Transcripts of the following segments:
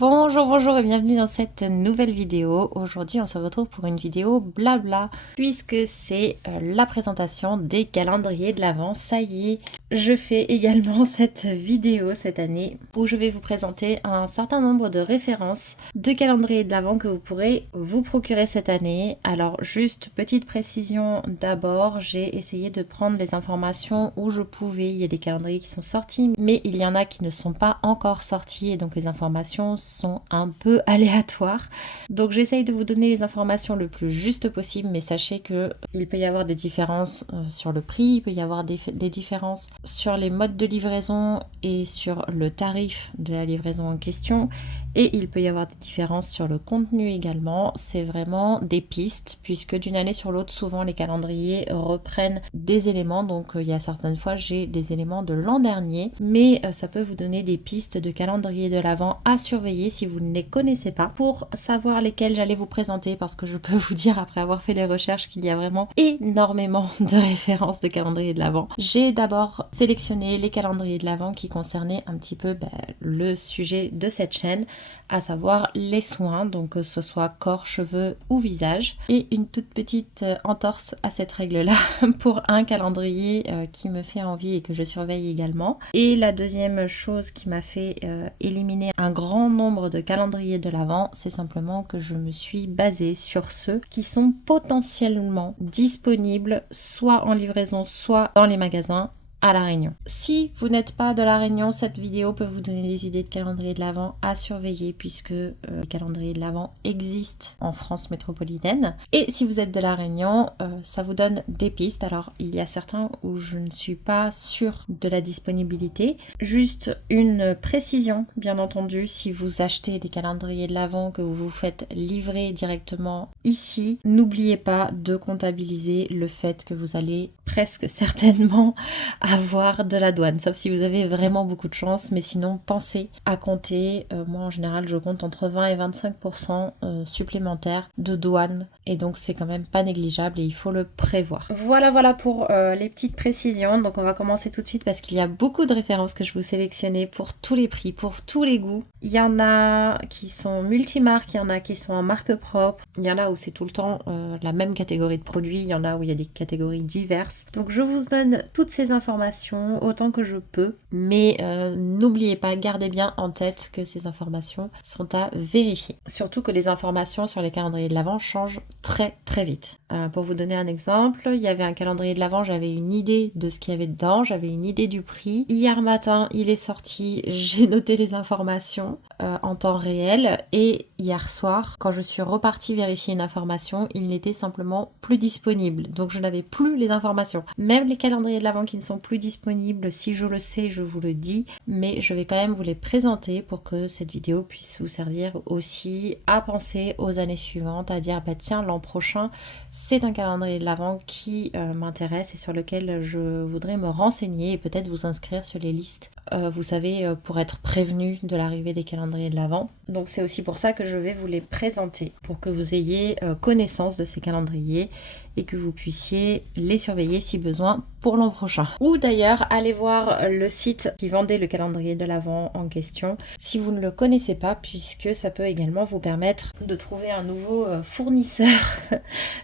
Bonjour et bienvenue dans cette nouvelle vidéo. Aujourd'hui on se retrouve pour une vidéo blabla puisque c'est la présentation des calendriers de l'Avent. Ça y est, je fais également cette vidéo cette année où je vais vous présenter un certain nombre de références de calendriers de l'Avent que vous pourrez vous procurer cette année. Alors juste petite précision d'abord, j'ai essayé de prendre les informations où je pouvais. Il y a des calendriers qui sont sortis mais il y en a qui ne sont pas encore sortis et donc les informations sont un peu aléatoires. Donc j'essaye de vous donner les informations le plus juste possible, mais sachez que il peut y avoir des différences sur le prix, il peut y avoir des différences sur les modes de livraison et sur le tarif de la livraison en question, et il peut y avoir des différences sur le contenu également. C'est vraiment des pistes, puisque d'une année sur l'autre, souvent les calendriers reprennent des éléments, donc il y a certaines fois j'ai des éléments de l'an dernier, mais ça peut vous donner des pistes de calendrier de l'Avent à surveiller si vous ne les connaissez pas, pour savoir lesquels j'allais vous présenter, parce que je peux vous dire après avoir fait les recherches qu'il y a vraiment énormément de références de calendrier de l'Avent. J'ai d'abord sélectionné les calendriers de l'Avent qui concernaient un petit peu le sujet de cette chaîne, à savoir les soins, donc que ce soit corps, cheveux ou visage, et une toute petite entorse à cette règle-là pour un calendrier qui me fait envie et que je surveille également. Et la deuxième chose qui m'a fait éliminer un grand nombre de calendriers de l'Avent, c'est simplement que je me suis basée sur ceux qui sont potentiellement disponibles soit en livraison, soit dans les magasins à La Réunion. Si vous n'êtes pas de La Réunion, cette vidéo peut vous donner des idées de calendrier de l'Avent à surveiller, puisque les calendriers de l'Avent existent en France métropolitaine. Et si vous êtes de La Réunion, ça vous donne des pistes. Alors il y a certains où je ne suis pas sûre de la disponibilité. Juste une précision, bien entendu, si vous achetez des calendriers de l'Avent que vous vous faites livrer directement ici, n'oubliez pas de comptabiliser le fait que vous allez presque certainement avoir de la douane, sauf si vous avez vraiment beaucoup de chance, mais sinon pensez à compter. Moi en général je compte entre 20 et 25% supplémentaires de douane, et donc c'est quand même pas négligeable et il faut le prévoir. Voilà pour les petites précisions. Donc on va commencer tout de suite parce qu'il y a beaucoup de références que je vous sélectionnais pour tous les prix, pour tous les goûts. Il y en a qui sont multimarques, il y en a qui sont en marque propre, il y en a où c'est tout le temps la même catégorie de produits, il y en a où il y a des catégories diverses. Donc je vous donne toutes ces informations autant que je peux, mais n'oubliez pas, gardez bien en tête que ces informations sont à vérifier. Surtout que les informations sur les calendriers de l'Avent changent très vite. Pour vous donner un exemple, il y avait un calendrier de l'Avent, j'avais une idée de ce qu'il y avait dedans, j'avais une idée du prix. Hier matin, il est sorti, j'ai noté les informations en temps réel, et hier soir, quand je suis repartie vérifier une information, il n'était simplement plus disponible. Donc je n'avais plus les informations. Même les calendriers de l'Avent qui ne sont plus disponibles, si je le sais, je vous le dis, mais je vais quand même vous les présenter pour que cette vidéo puisse vous servir aussi à penser aux années suivantes, à dire tiens, l'an prochain c'est un calendrier de l'Avent qui m'intéresse et sur lequel je voudrais me renseigner et peut-être vous inscrire sur les listes, vous savez, pour être prévenu de l'arrivée des calendriers de l'Avent. Donc c'est aussi pour ça que je vais vous les présenter, pour que vous ayez connaissance de ces calendriers et que vous puissiez les surveiller si besoin pour l'an prochain. Ou d'ailleurs, allez voir le site qui vendait le calendrier de l'Avent en question si vous ne le connaissez pas, puisque ça peut également vous permettre de trouver un nouveau fournisseur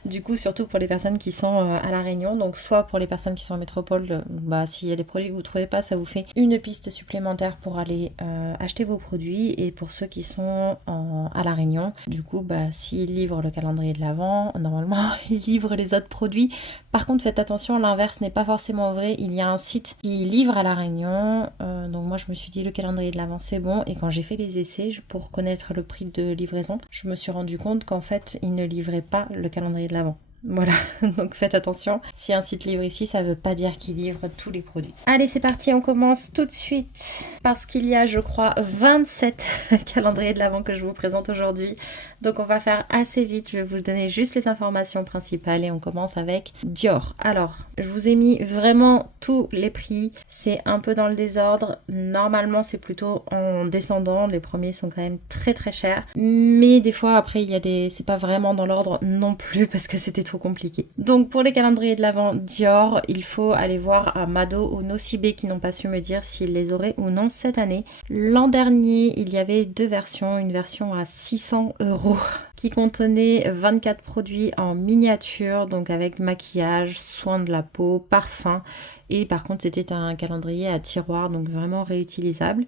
du coup, surtout pour les personnes qui sont à La Réunion. Donc soit pour les personnes qui sont en métropole, s'il y a des produits que vous ne trouvez pas, ça vous fait une piste supplémentaire pour aller acheter vos produits. Et pour ceux qui sont à La Réunion, du coup, s'ils livrent le calendrier de l'Avent, normalement ils livrent les autres produits. Par contre, faites attention, l'inverse n'est pas forcément vrai. Il y a un site qui livre à La Réunion, donc moi je me suis dit le calendrier de l'Avent c'est bon, et quand j'ai fait les essais pour connaître le prix de livraison, je me suis rendu compte qu'en fait ils ne livraient pas le calendrier de l'Avent. Voilà, donc faites attention. Si un site livre ici, ça veut pas dire qu'il livre tous les produits. Allez, c'est parti, on commence tout de suite. Parce qu'il y a, je crois, 27 calendriers de l'Avent que je vous présente aujourd'hui. Donc on va faire assez vite, je vais vous donner juste les informations principales et on commence avec Dior. Alors, je vous ai mis vraiment tous les prix. C'est un peu dans le désordre. Normalement, c'est plutôt en descendant. Les premiers sont quand même très chers. Mais des fois, après, il y a des... c'est pas vraiment dans l'ordre non plus parce que c'était trop trop compliqué. Donc pour les calendriers de l'Avent Dior, il faut aller voir à Mado ou Nocibé qui n'ont pas su me dire s'ils les auraient ou non cette année. L'an dernier, il y avait deux versions, une version à 600 € qui contenait 24 produits en miniature, donc avec maquillage, soins de la peau, parfum. Et par contre, c'était un calendrier à tiroir, donc vraiment réutilisable.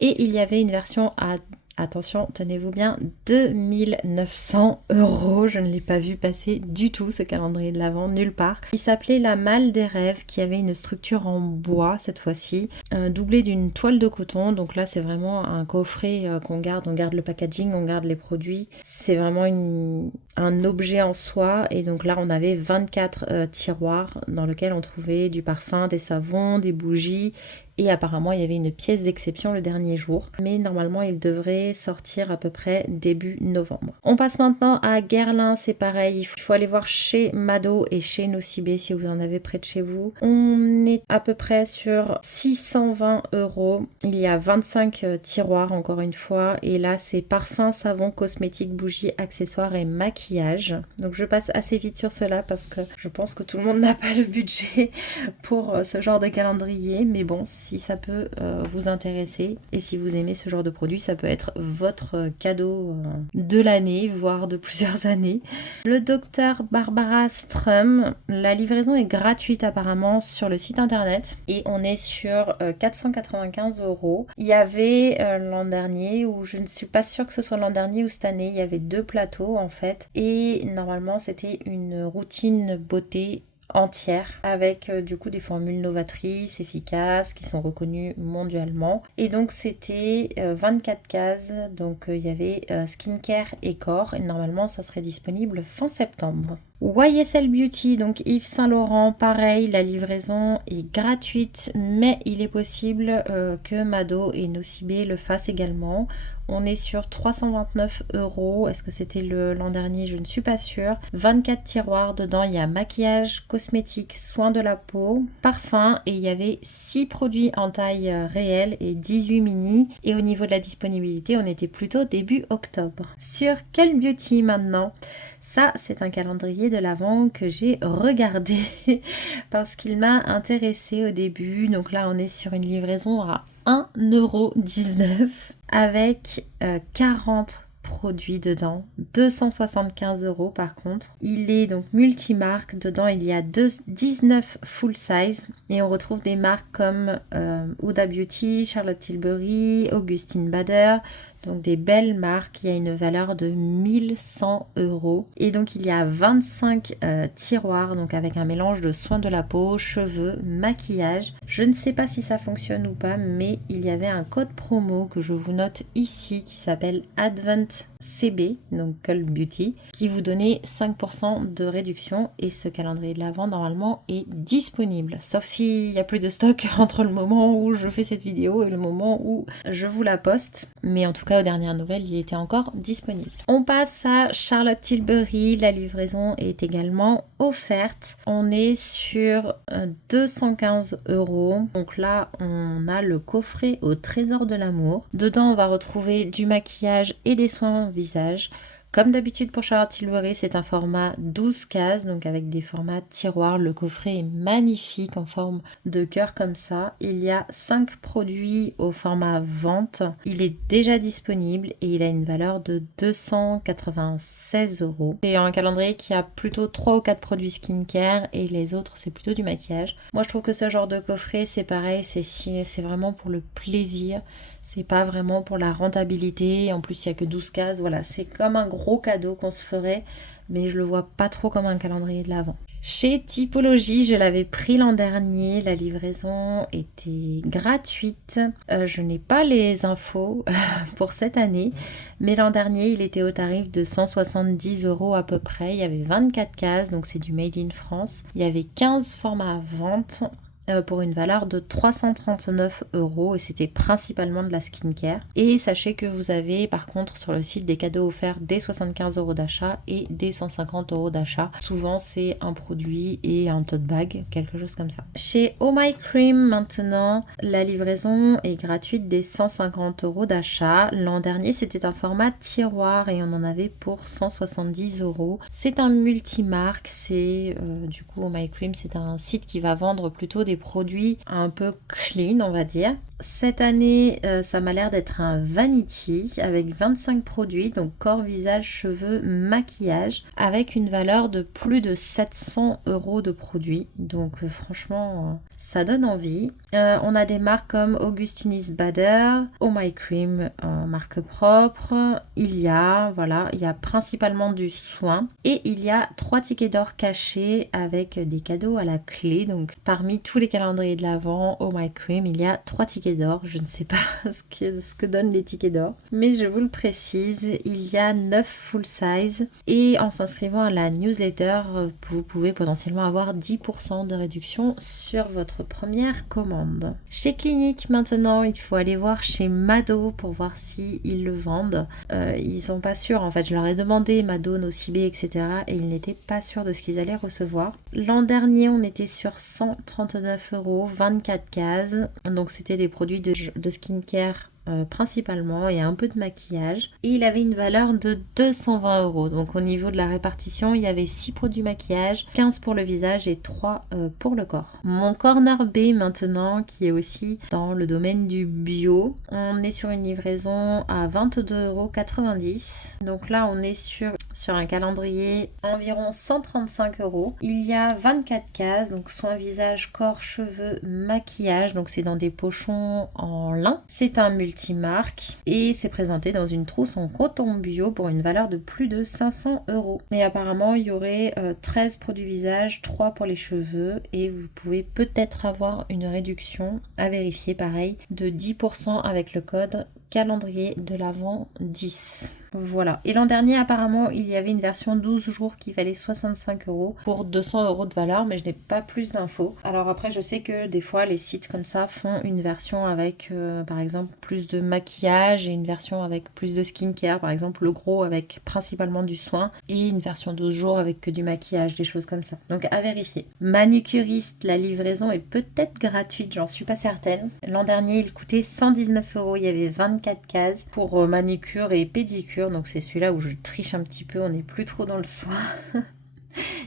Et il y avait une version à, attention, tenez-vous bien, 2900 €. Je ne l'ai pas vu passer du tout, ce calendrier de l'Avent, nulle part. Il s'appelait la Malle des Rêves, qui avait une structure en bois cette fois-ci, doublée d'une toile de coton. Donc là, c'est vraiment un coffret qu'on garde. On garde le packaging, on garde les produits. C'est vraiment un objet en soi. Et donc là, on avait 24 tiroirs dans lesquels on trouvait du parfum, des savons, des bougies. Et apparemment, il y avait une pièce d'exception le dernier jour. Mais normalement, il devrait sortir à peu près début novembre. On passe maintenant à Guerlain, c'est pareil. Il faut aller voir chez Mado et chez Nocibé si vous en avez près de chez vous. On est à peu près sur 620 €. Il y a 25 tiroirs encore une fois. Et là, c'est parfum, savon, cosmétiques, bougies, accessoires et maquillage. Donc je passe assez vite sur cela parce que je pense que tout le monde n'a pas le budget pour ce genre de calendrier. Mais bon, si ça peut vous intéresser et si vous aimez ce genre de produit, ça peut être votre cadeau de l'année, voire de plusieurs années. Le docteur Barbara Sturm, la livraison est gratuite apparemment sur le site internet et on est sur 495 €. Il y avait l'an dernier, ou je ne suis pas sûre que ce soit l'an dernier ou cette année, il y avait 2 plateaux en fait et normalement c'était une routine beauté entière avec du coup des formules novatrices, efficaces, qui sont reconnues mondialement. Et donc c'était 24 cases, donc il y avait skincare et corps et normalement ça serait disponible fin septembre. YSL Beauty, donc Yves Saint Laurent, pareil, la livraison est gratuite, mais il est possible que Mado et Nocibé le fassent également. On est sur 329 €. Est-ce que c'était l'an dernier? Je ne suis pas sûre. 24 tiroirs, dedans il y a maquillage, cosmétiques, soins de la peau, parfum et il y avait 6 produits en taille réelle et 18 mini. Et au niveau de la disponibilité, on était plutôt début octobre. Sur Quel Beauty maintenant? Ça, c'est un calendrier de l'Avent que j'ai regardé parce qu'il m'a intéressée au début. Donc là, on est sur une livraison à 1,19 € avec 40 produits dedans, 275 € par contre. Il est donc multimarque, dedans il y a 19 full size et on retrouve des marques comme Huda Beauty, Charlotte Tilbury, Augustine Bader, donc des belles marques. Il y a une valeur de 1100 € et donc il y a 25 tiroirs, donc avec un mélange de soins de la peau, cheveux, maquillage. Je ne sais pas si ça fonctionne ou pas, mais il y avait un code promo que je vous note ici qui s'appelle Advent CB, donc Cult Beauty, qui vous donnait 5% de réduction et ce calendrier de l'Avent normalement est disponible, sauf s'il n'y a plus de stock entre le moment où je fais cette vidéo et le moment où je vous la poste, mais en tout cas aux dernières nouvelles il était encore disponible. On passe à Charlotte Tilbury, la livraison est également offerte. On est sur 215 €, donc là on a le coffret au trésor de l'amour. Dedans on va retrouver du maquillage et des soins visage. Comme d'habitude pour Charlotte Tilbury, c'est un format 12 cases, donc avec des formats tiroirs. Le coffret est magnifique en forme de cœur comme ça. Il y a 5 produits au format vente. Il est déjà disponible et il a une valeur de 296 €. C'est un calendrier qui a plutôt 3 ou 4 produits skincare et les autres c'est plutôt du maquillage. Moi je trouve que ce genre de coffret c'est pareil, c'est vraiment pour le plaisir. C'est pas vraiment pour la rentabilité. En plus, il n'y a que 12 cases. Voilà, c'est comme un gros cadeau qu'on se ferait, mais je le vois pas trop comme un calendrier de l'Avent. Chez Typologie, je l'avais pris l'an dernier. La livraison était gratuite. Je n'ai pas les infos pour cette année, mais l'an dernier, il était au tarif de 170 € à peu près. Il y avait 24 cases, donc c'est du Made in France. Il y avait 15 formats à vente. pour une valeur de 339 € et c'était principalement de la skincare. Et sachez que vous avez par contre sur le site des cadeaux offerts dès 75 € d'achat et dès 150 € d'achat. Souvent c'est un produit et un tote bag, quelque chose comme ça. Chez Oh My Cream maintenant, la livraison est gratuite dès 150 € d'achat. L'an dernier c'était un format tiroir et on en avait pour 170 €. C'est un multimarque, c'est du coup Oh My Cream, c'est un site qui va vendre plutôt des produits un peu clean on va dire. Cette année, ça m'a l'air d'être un vanity avec 25 produits, donc corps, visage, cheveux, maquillage, avec une valeur de plus de 700 € de produits. Donc franchement, ça donne envie. On a des marques comme Augustinis Bader, Oh My Cream, marque propre. Il y a principalement du soin et il y a 3 tickets d'or cachés avec des cadeaux à la clé. Donc parmi tous les calendriers de l'Avent, Oh My Cream, il y a 3 tickets d'or. Je ne sais pas ce que donnent les tickets d'or, mais je vous le précise, il y a 9 full size et en s'inscrivant à la newsletter, vous pouvez potentiellement avoir 10% de réduction sur votre première commande. Chez Clinique maintenant, il faut aller voir chez Mado pour voir si ils le vendent. Ils sont pas sûrs en fait, je leur ai demandé Mado, Nocibé, etc. et ils n'étaient pas sûrs de ce qu'ils allaient recevoir. L'an dernier, on était sur 139 €, 24 cases, donc c'était des produits de skincare principalement et un peu de maquillage et il avait une valeur de 220 €. Donc au niveau de la répartition, il y avait 6 produits maquillage, 15 pour le visage et 3 pour le corps. Mon corner B maintenant qui est aussi dans le domaine du bio, on est sur une livraison à 22,90 €. Donc là on est sur un calendrier environ 135 €. Il y a 24 cases, donc soins visage, corps, cheveux, maquillage, donc c'est dans des pochons en lin. C'est un multimarque et c'est présenté dans une trousse en coton bio pour une valeur de plus de 500 €. Et apparemment il y aurait 13 produits visage, 3 pour les cheveux et vous pouvez peut-être avoir une réduction à vérifier pareil de 10% avec le code calendrier de l'Avent 10. Voilà. Et l'an dernier, apparemment, il y avait une version 12 jours qui valait 65 € pour 200 € de valeur, mais je n'ai pas plus d'infos. Alors après, je sais que des fois, les sites comme ça font une version avec, par exemple, plus de maquillage et une version avec plus de skincare. Par exemple, le gros avec principalement du soin et une version 12 jours avec que du maquillage, des choses comme ça. Donc à vérifier. Manucuriste, la livraison est peut-être gratuite, j'en suis pas certaine. L'an dernier, il coûtait 119 €. Il y avait 24 cases pour manucure et pédicure. Donc c'est celui-là où je triche un petit peu, on n'est plus trop dans le soin.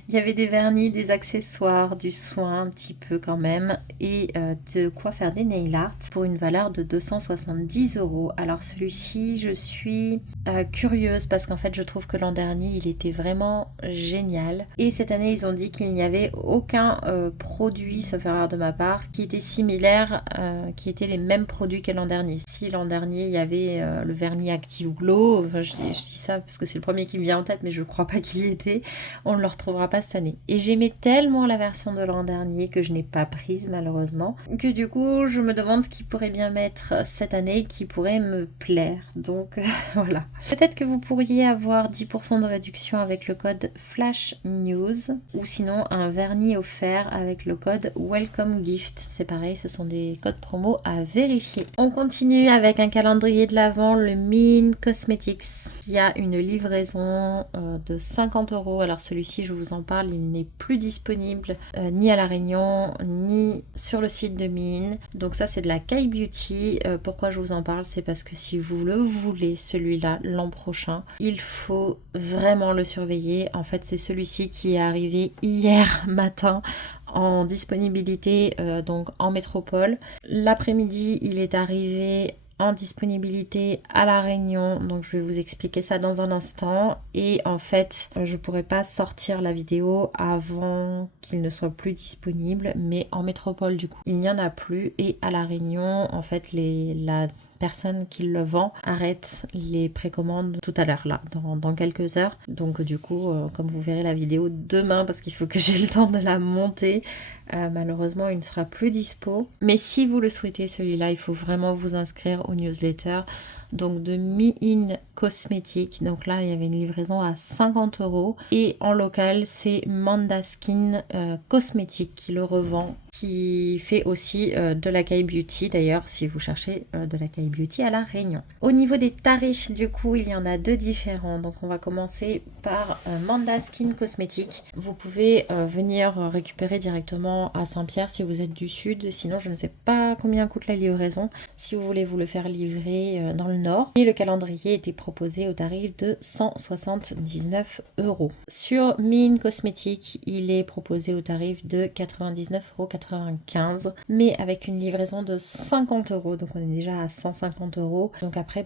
Il y avait des vernis, des accessoires, du soin un petit peu quand même et de quoi faire des nail art pour une valeur de 270 €. Alors celui-ci, je suis curieuse parce qu'en fait je trouve que l'an dernier il était vraiment génial et cette année ils ont dit qu'il n'y avait aucun produit, sauf erreur de ma part, qui était similaire, qui étaient les mêmes produits que l'an dernier. Si l'an dernier il y avait le vernis Active Glow, enfin, je dis ça parce que c'est le premier qui me vient en tête mais je crois pas qu'il y était, on ne le retrouvera pas cette année. Et j'aimais tellement la version de l'an dernier que je n'ai pas prise malheureusement, que du coup je me demande ce qu'ils pourraient bien mettre cette année qui pourrait me plaire. Donc voilà. Peut-être que vous pourriez avoir 10% de réduction avec le code Flash News ou sinon un vernis offert avec le code Welcome Gift. C'est pareil, ce sont des codes promo à vérifier. On continue avec un calendrier de l'Avent, le Mean Cosmetics, qui a une livraison de 50 €. Alors celui-ci, je vous en parle, il n'est plus disponible ni à La Réunion ni sur le site de Mean. Donc ça c'est de la Kai Beauty. Pourquoi je vous en parle, c'est parce que si vous le voulez celui-là l'an prochain, il faut vraiment le surveiller. En fait c'est celui-ci qui est arrivé hier matin en disponibilité donc en métropole. L'après-midi il est arrivé en disponibilité à La Réunion, donc je vais vous expliquer ça dans un instant et en fait je pourrais pas sortir la vidéo avant qu'il ne soit plus disponible, mais en métropole du coup il n'y en a plus et à La Réunion en fait la personne qui le vend arrête les précommandes tout à l'heure là, dans quelques heures. Donc du coup, comme vous verrez la vidéo demain parce qu'il faut que j'ai le temps de la monter, malheureusement il ne sera plus dispo. Mais si vous le souhaitez celui-là, il faut vraiment vous inscrire aux newsletters. donc de Me In Cosmétique. Donc là il y avait une livraison à 50 €. Et en local c'est Manda Skin Cosmétique qui le revend, qui fait aussi de l'Acai Beauty d'ailleurs si vous cherchez de l'Acai Beauty à La Réunion. Au niveau des tarifs du coup il y en a deux différents, donc on va commencer par Manda Skin Cosmétique. Vous pouvez venir récupérer directement à Saint-Pierre si vous êtes du sud, sinon je ne sais pas combien coûte la livraison si vous voulez vous le faire livrer dans le nord. Et le calendrier était proposé au tarif de 179 €. Sur Me In Cosmétique il est proposé au tarif de 99,95 €, mais avec une livraison de 50 €, donc on est déjà à 150 €. Donc après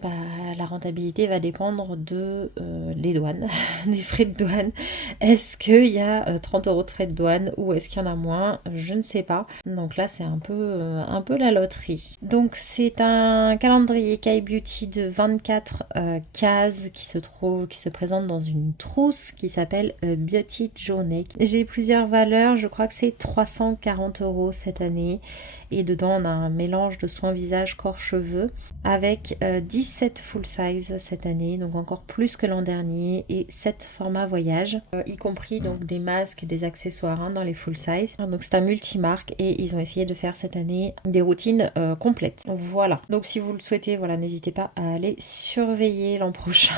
la rentabilité va dépendre de les douanes, des frais de douane. Est-ce qu'il y a 30 € de frais de douane ou est-ce qu'il y en a moins? Je ne sais pas. Donc là c'est un peu la loterie. Donc c'est un calendrier Kai Beauty de 24 cases qui se présente dans une trousse qui s'appelle Beauty Journey. J'ai plusieurs valeurs, je crois que c'est 340 € cette année. Et dedans on a un mélange de soins visage, corps, cheveux avec 17 full size cette année, donc encore plus que l'an dernier, et 7 formats voyage, y compris donc des masques et des accessoires dans les full size. Donc c'est un multimarque et ils ont essayé de faire cette année des routines complètes. Voilà, donc si vous le souhaitez, voilà, n'hésitez pas à aller surveiller l'an prochain.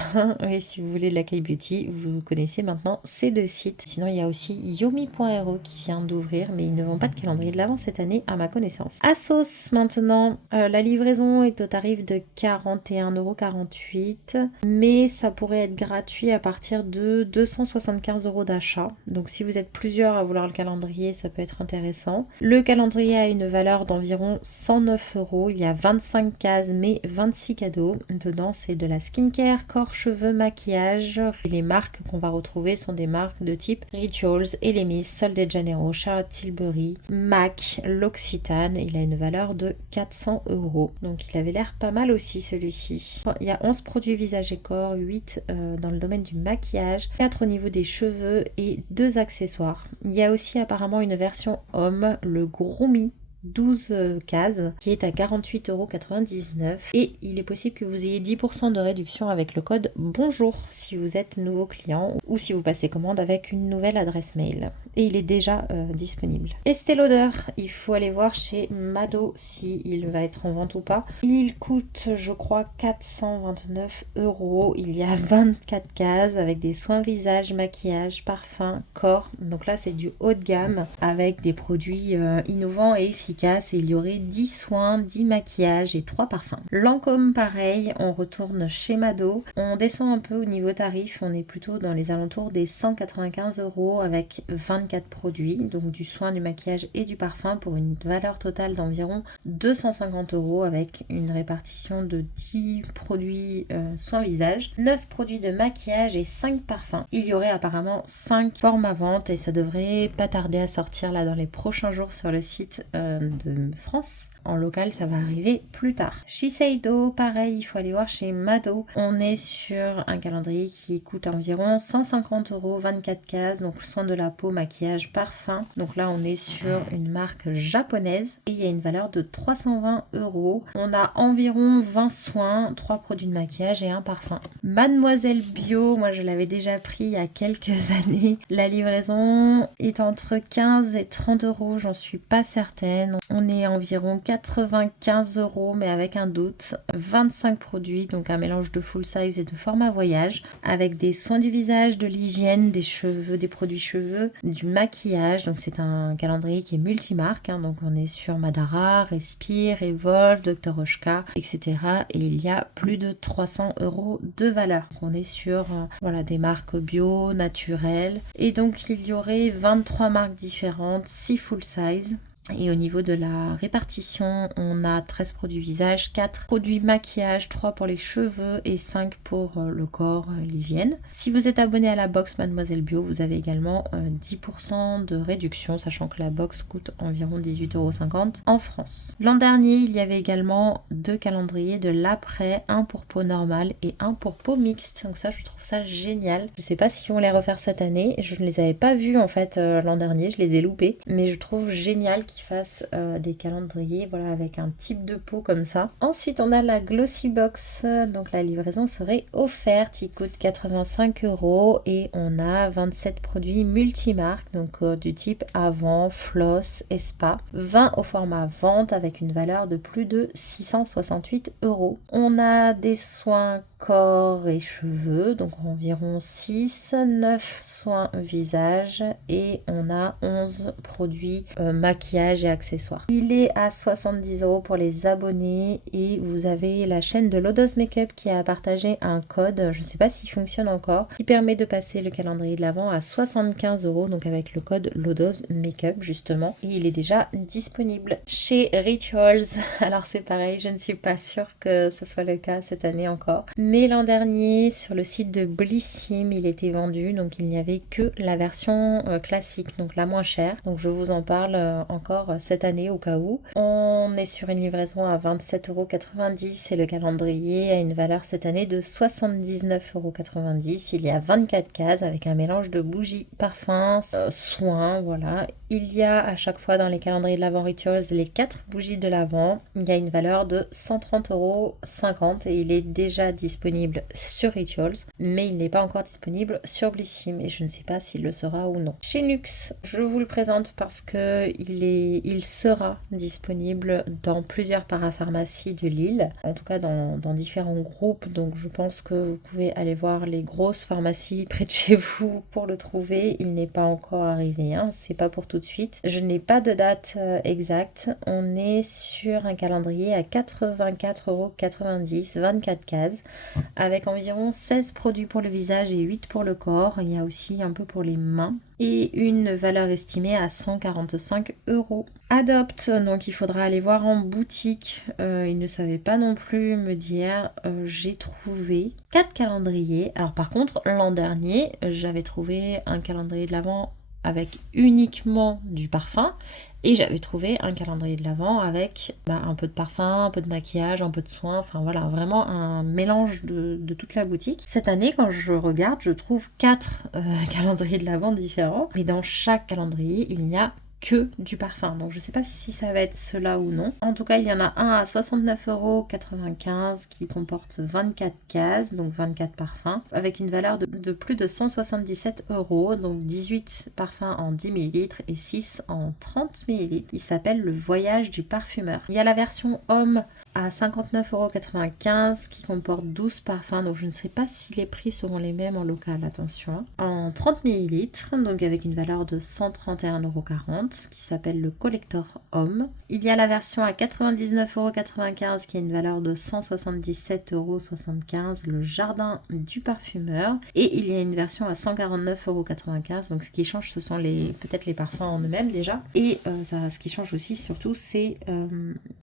Et si vous voulez de l'Acai Beauty, vous connaissez maintenant ces deux sites. Sinon il y a aussi Yomi.ro qui vient d'ouvrir, mais ils ne vendent pas de calendrier de l'Avent cette année à ma connaissance. ASOS maintenant, la livraison est au tarif de 41,48 €, mais ça pourrait être gratuit à partir de 275 € d'achat. Donc si vous êtes plusieurs à vouloir le calendrier, ça peut être intéressant. Le calendrier a une valeur d'environ 109 €. Il y a 25 cases mais 26 cadeaux. Dedans c'est de la skincare, corps, cheveux, maquillage. Et les marques qu'on va retrouver sont des marques de type Rituals, Elemis, Sol de Janeiro, Charlotte Tilbury, MAC, L'Occitane. Il a une valeur de 400 €. Donc il avait l'air pas mal aussi celui-ci. Il y a 11 produits visage et corps, 8 dans le domaine du maquillage, 4 au niveau des cheveux et 2 accessoires. Il y a aussi apparemment une version homme, le Groomy, 12 cases, qui est à 48,99 € et il est possible que vous ayez 10% de réduction avec le code bonjour si vous êtes nouveau client ou si vous passez commande avec une nouvelle adresse mail, et il est déjà disponible. Estée Lauder, il faut aller voir chez Mado si il va être en vente ou pas. Il coûte je crois 429 €. Il y a 24 cases avec des soins visage, maquillage, parfum, corps. Donc là c'est du haut de gamme avec des produits innovants et efficaces. Et il y aurait 10 soins, 10 maquillages et 3 parfums. Lancôme pareil, on retourne chez Mado. On descend un peu au niveau tarif, on est plutôt dans les alentours des 195 € avec 24 produits, donc du soin, du maquillage et du parfum pour une valeur totale d'environ 250 € avec une répartition de 10 produits soins visage, 9 produits de maquillage et 5 parfums. Il y aurait apparemment 5 formes à vente et ça devrait pas tarder à sortir là dans les prochains jours sur le site de France. En local, ça va arriver plus tard. Shiseido, pareil, il faut aller voir chez Mado. On est sur un calendrier qui coûte environ 150 €, 24 cases, donc soin de la peau, maquillage, parfum. Donc là, on est sur une marque japonaise et il y a une valeur de 320 €. On a environ 20 soins, 3 produits de maquillage et un parfum. Mademoiselle Bio, moi je l'avais déjà pris il y a quelques années. La livraison est entre 15 et 30 €, j'en suis pas certaine. On est environ 95 € mais avec un doute. 25 produits, donc un mélange de full size et de format voyage, avec des soins du visage, de l'hygiène, des cheveux, des produits cheveux, du maquillage. Donc c'est un calendrier qui est multimarque, donc on est sur Madara, Respire, Evolve, Dr. Oshka, etc. Et il y a plus de 300 € de valeur. Donc on est sur voilà, des marques bio, naturelles. Et donc il y aurait 23 marques différentes, 6 full size. Et au niveau de la répartition, on a 13 produits visage, 4 produits maquillage, 3 pour les cheveux et 5 pour le corps, l'hygiène. Si vous êtes abonné à la box Mademoiselle Bio, vous avez également 10% de réduction, sachant que la box coûte environ 18,50 € en France. L'an dernier, il y avait également 2 calendriers de l'après, un pour peau normale et un pour peau mixte. Donc ça, je trouve ça génial. Je sais pas si on les refaire cette année, je ne les avais pas vus en fait l'an dernier, je les ai loupés, mais je trouve génial qu'ils qui fasse des calendriers, voilà, avec un type de peau comme ça. Ensuite, on a la Glossy Box, donc la livraison serait offerte, il coûte 85 € et on a 27 produits multimarques, donc du type Avant, Floss et Spa, 20 au format vente avec une valeur de plus de 668 €. On a des soins corps et cheveux, donc environ 6, 9 soins visage et on a 11 produits maquillage et accessoires. Il est à 70 € pour les abonnés et vous avez la chaîne de Lodos Makeup qui a partagé un code, je ne sais pas s'il fonctionne encore, qui permet de passer le calendrier de l'Avent à 75 €, donc avec le code Lodos Makeup justement, et il est déjà disponible chez Rituals. Alors c'est pareil, je ne suis pas sûre que ce soit le cas cette année encore, mais l'an dernier sur le site de Blissim il était vendu, donc il n'y avait que la version classique, donc la moins chère, donc je vous en parle encore cette année au cas où. On est sur une livraison à 27,90 € et le calendrier a une valeur cette année de 79,90 €. Il y a 24 cases avec un mélange de bougies, parfums, soins, voilà. Il y a à chaque fois dans les calendriers de l'Avent Rituals les 4 bougies de l'Avent. Il y a une valeur de 130,50 € et il est déjà disponible sur Rituals, mais il n'est pas encore disponible sur Blissim et je ne sais pas s'il le sera ou non. Chez Nuxe, je vous le présente parce que il sera disponible dans plusieurs parapharmacies de Lille, en tout cas dans différents groupes, donc je pense que vous pouvez aller voir les grosses pharmacies près de chez vous pour le trouver. Il n'est pas encore arrivé, hein, c'est pas pour tout de suite. Je n'ai pas de date exacte. On est sur un calendrier à 84,90 €, 24 cases, avec environ 16 produits pour le visage et 8 pour le corps. Il y a aussi un peu pour les mains et une valeur estimée à 145 €. Adopt, donc il faudra aller voir en boutique. Ils ne savaient pas non plus me dire. J'ai trouvé 4 calendriers. Alors par contre, l'an dernier, j'avais trouvé un calendrier de l'Avent avec uniquement du parfum et j'avais trouvé un calendrier de l'Avent avec un peu de parfum, un peu de maquillage, un peu de soins, enfin voilà, vraiment un mélange de toute la boutique. Cette année, quand je regarde, je trouve 4 calendriers de l'Avent différents, mais dans chaque calendrier, il n'y a que du parfum, donc je sais pas si ça va être cela ou non. En tout cas, il y en a un à 69,95 € qui comporte 24 cases, donc 24 parfums, avec une valeur de plus de 177 €, donc 18 parfums en 10 ml et 6 en 30 ml. Il s'appelle le Voyage du parfumeur. Il y a la version homme à 59,95 € qui comporte 12 parfums, donc je ne sais pas si les prix seront les mêmes en local, attention, en 30 ml, donc avec une valeur de 131,40 €, qui s'appelle le collector homme. Il y a la version à 99,95 € qui a une valeur de 177,75 €, le jardin du parfumeur, et il y a une version à 149,95 €, donc ce qui change ce sont peut-être les parfums en eux-mêmes déjà, et ce qui change aussi surtout c'est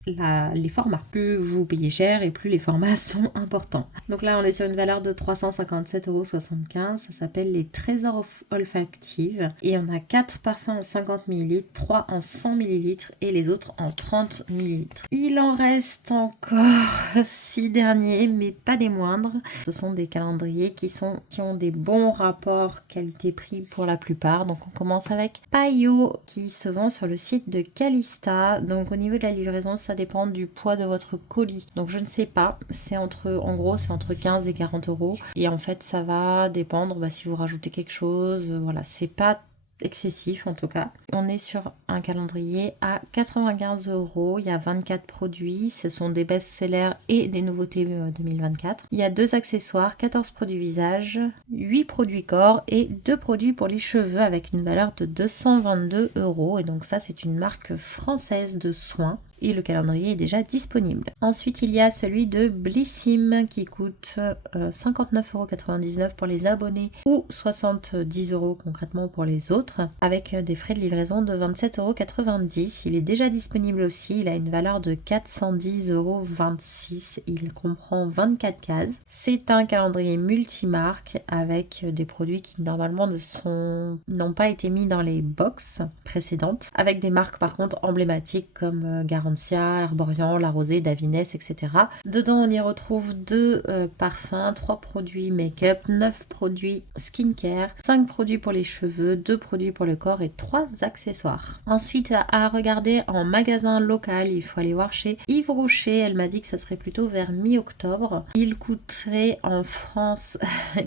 les formats. Plus vous payez cher et plus les formats sont importants. Donc là on est sur une valeur de 357,75 €, ça s'appelle les trésors olfactifs et on a 4 parfums en 50 ml, 3 en 100 ml et les autres en 30 ml. Il en reste encore 6 derniers, mais pas des moindres. Ce sont des calendriers qui ont des bons rapports qualité-prix pour la plupart. Donc on commence avec Paillot qui se vend sur le site de Calista. Donc au niveau de la livraison, ça dépend du poids de votre colis. Donc je ne sais pas, en gros c'est entre 15 et 40 € et en fait ça va dépendre si vous rajoutez quelque chose, voilà, c'est pas excessif en tout cas. On est sur un calendrier à 95 €, il y a 24 produits, ce sont des best-sellers et des nouveautés 2024. Il y a 2 accessoires, 14 produits visage, 8 produits corps et 2 produits pour les cheveux avec une valeur de 222 € et donc ça c'est une marque française de soins. Et le calendrier est déjà disponible. Ensuite, il y a celui de Blissim qui coûte 59,99 € pour les abonnés ou 70 € concrètement pour les autres, avec des frais de livraison de 27,90 €. Il est déjà disponible aussi, il a une valeur de 410,26 €. Il comprend 24 cases. C'est un calendrier multimarque avec des produits qui normalement n'ont pas été mis dans les box précédentes, avec des marques par contre emblématiques comme Garantie Fragrantia, Herborian, La Rosée, Davines, etc. Dedans, on y retrouve 2 parfums, 3 produits make-up, 9 produits skincare, 5 produits pour les cheveux, 2 produits pour le corps et 3 accessoires. Ensuite, à regarder en magasin local, il faut aller voir chez Yves Rocher. Elle m'a dit que ça serait plutôt vers mi-octobre. Il coûterait en France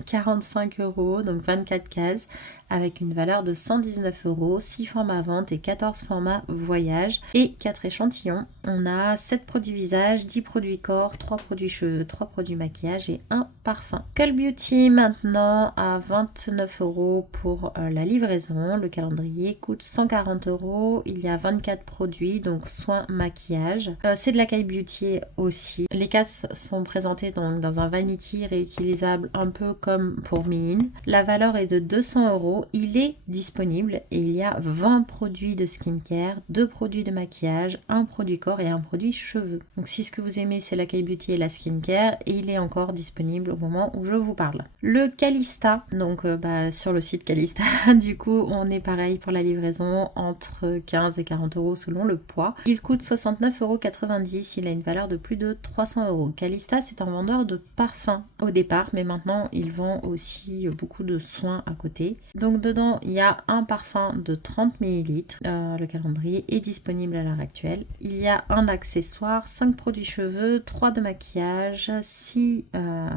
45 €, donc 24 cases, avec une valeur de 119 €, 6 formats vente et 14 formats voyage et 4 échantillons. On a 7 produits visage, 10 produits corps, 3 produits cheveux, 3 produits maquillage et 1 parfum. Call Beauty maintenant à 29 € pour la livraison. Le calendrier coûte 140 €. Il y a 24 produits, donc soins, maquillage. C'est de la Call Beauty aussi. Les cases sont présentées donc dans un vanity réutilisable un peu comme pour Min. La valeur est de 200 €. Il est disponible et il y a 20 produits de skincare, 2 produits de maquillage, 1 produit corps et 1 produit cheveux. Donc si ce que vous aimez c'est la Call Beauty et la skincare, et il est encore disponible au moment où je vous parle. Le Calista, donc sur le site Calista, du coup on est pareil pour la livraison entre 15 et 40 € selon le poids. Il coûte 69,90 €, il a une valeur de plus de 300 €. Calista c'est un vendeur de parfums au départ, mais maintenant il vend aussi beaucoup de soins à côté. Donc dedans il y a un parfum de 30 ml, le calendrier est disponible à l'heure actuelle. Il y a un accessoire, 5 produits cheveux, 3 de maquillage, 6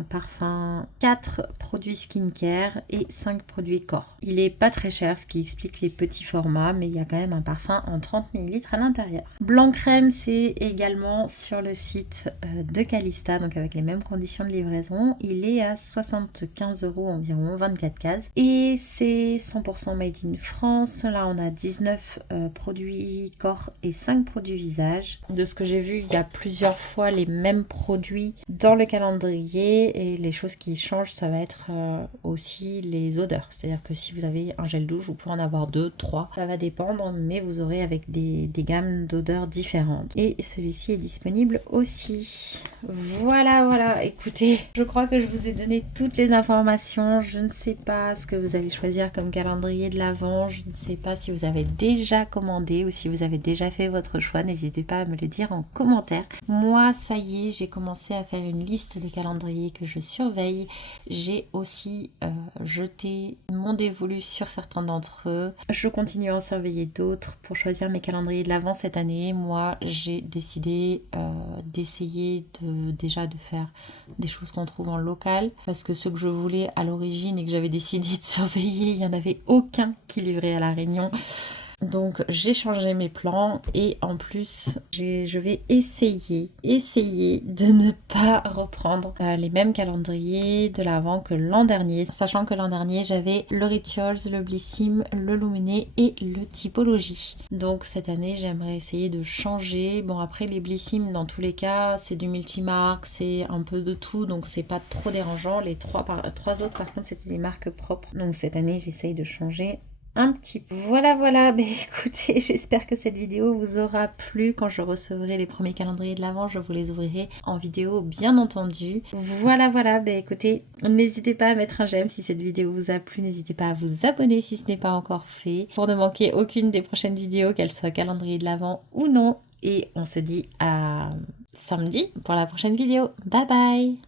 parfums, 4 produits skincare et 5 produits corps. Il est pas très cher, ce qui explique les petits formats, mais il y a quand même un parfum en 30 ml à l'intérieur. Blanc crème, c'est également sur le site de Calista, donc avec les mêmes conditions de livraison. Il est à 75 € environ, 24 cases. Et c'est 100% made in France. Là, on a 19 produits corps et 5 produits visage. De ce que j'ai vu, il y a plusieurs fois les mêmes produits dans le calendrier, et les choses qui changent, ça va être aussi les odeurs. C'est-à-dire que si vous avez un gel douche, vous pouvez en avoir 2, 3. Ça va dépendre, mais vous aurez avec des gammes d'odeurs différentes. Et celui-ci est disponible aussi. Voilà, écoutez, je crois que je vous ai donné toutes les informations. Je ne sais pas ce que vous allez choisir comme calendrier de l'Avent. Je ne sais pas si vous avez déjà commandé ou si vous avez déjà fait votre choix. N'hésitez pas à me le dire en commentaire. Moi, ça y est, j'ai commencé à faire une liste des calendriers que je surveille. J'ai aussi jeté mon dévolu sur certains d'entre eux. Je continue à en surveiller d'autres pour choisir mes calendriers de l'Avent cette année. Moi, j'ai décidé d'essayer déjà de faire des choses qu'on trouve en local, parce que ce que je voulais à l'origine et que j'avais décidé de surveiller, il n'y en avait aucun qui livrait à La Réunion. Donc j'ai changé mes plans, et en plus je vais essayer de ne pas reprendre les mêmes calendriers de l'Avent que l'an dernier, sachant que l'an dernier j'avais le Rituals, le Blissim, le Luminé et le Typologie. Donc cette année j'aimerais essayer de changer. Bon, après les Blissim dans tous les cas c'est du multimarque, c'est un peu de tout, donc c'est pas trop dérangeant. Les trois autres par contre c'était des marques propres, donc cette année j'essaye de changer un petit peu. Voilà, écoutez, j'espère que cette vidéo vous aura plu. Quand je recevrai les premiers calendriers de l'Avent, je vous les ouvrirai en vidéo, bien entendu. Voilà, écoutez, n'hésitez pas à mettre un j'aime si cette vidéo vous a plu. N'hésitez pas à vous abonner si ce n'est pas encore fait, pour ne manquer aucune des prochaines vidéos, qu'elles soient calendrier de l'Avent ou non. Et on se dit à samedi pour la prochaine vidéo. Bye bye!